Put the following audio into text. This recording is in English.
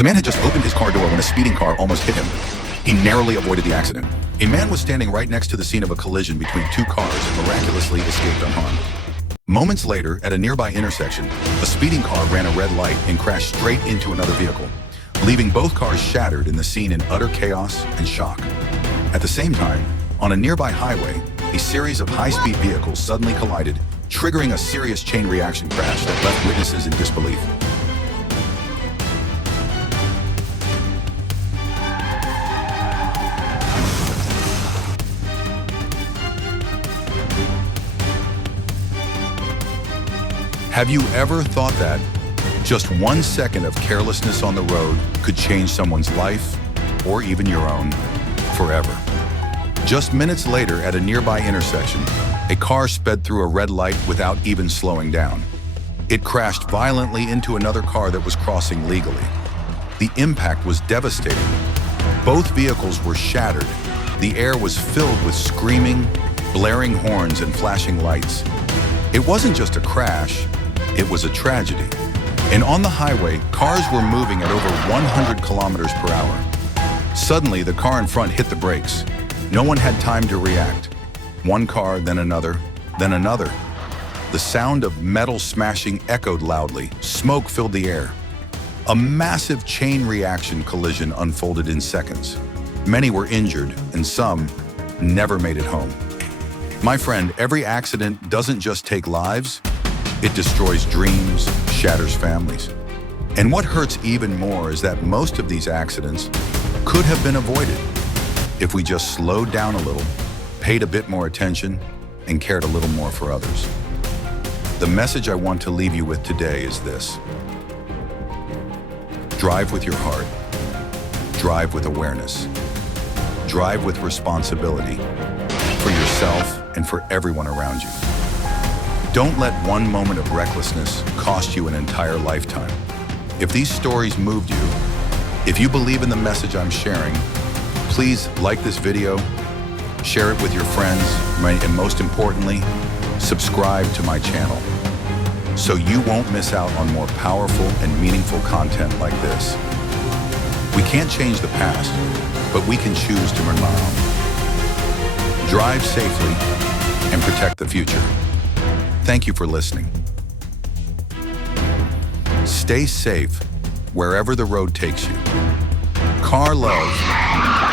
The man had just opened his car door when a speeding car almost hit him. He narrowly avoided the accident. A man was standing right next to the scene of a collision between two cars and miraculously escaped unharmed. Moments later, at a nearby intersection, a speeding car ran a red light and crashed straight into another vehicle, leaving both cars shattered in the scene in utter chaos and shock. At the same time, on a nearby highway, a series of high-speed vehicles suddenly collided, triggering a serious chain reaction crash that left witnesses in disbelief. Have you ever thought that just 1 second of carelessness on the road could change someone's life, or even your own, forever? Just minutes later, at a nearby intersection, a car sped through a red light without even slowing down. It crashed violently into another car that was crossing legally. The impact was devastating. Both vehicles were shattered. The air was filled with screaming, blaring horns, and flashing lights. It wasn't just a crash, it was a tragedy. And on the highway, cars were moving at over 100 kilometers per hour. Suddenly, the car in front hit the brakes. No one had time to react. One car, then another, then another. The sound of metal smashing echoed loudly. Smoke filled the air. A massive chain reaction collision unfolded in seconds. Many were injured, and some never made it home. My friend, every accident doesn't just take lives, it destroys dreams, shatters families. And what hurts even more is that most of these accidents could have been avoided if we just slowed down a little, paid a bit more attention, and cared a little more for others. The message I want to leave you with today is this: drive with your heart, drive with awareness, drive with responsibility for yourself and for everyone around you. Don't let one moment of recklessness cost you an entire lifetime. If these stories moved you, if you believe in the message I'm sharing, please like this video, share it with your friends, and most importantly, subscribe to my channel so you won't miss out on more powerful and meaningful content like this. We can't change the past, but we can choose to remain on. Drive safely and protect the future. Thank you for listening. Stay safe wherever the road takes you. Car love.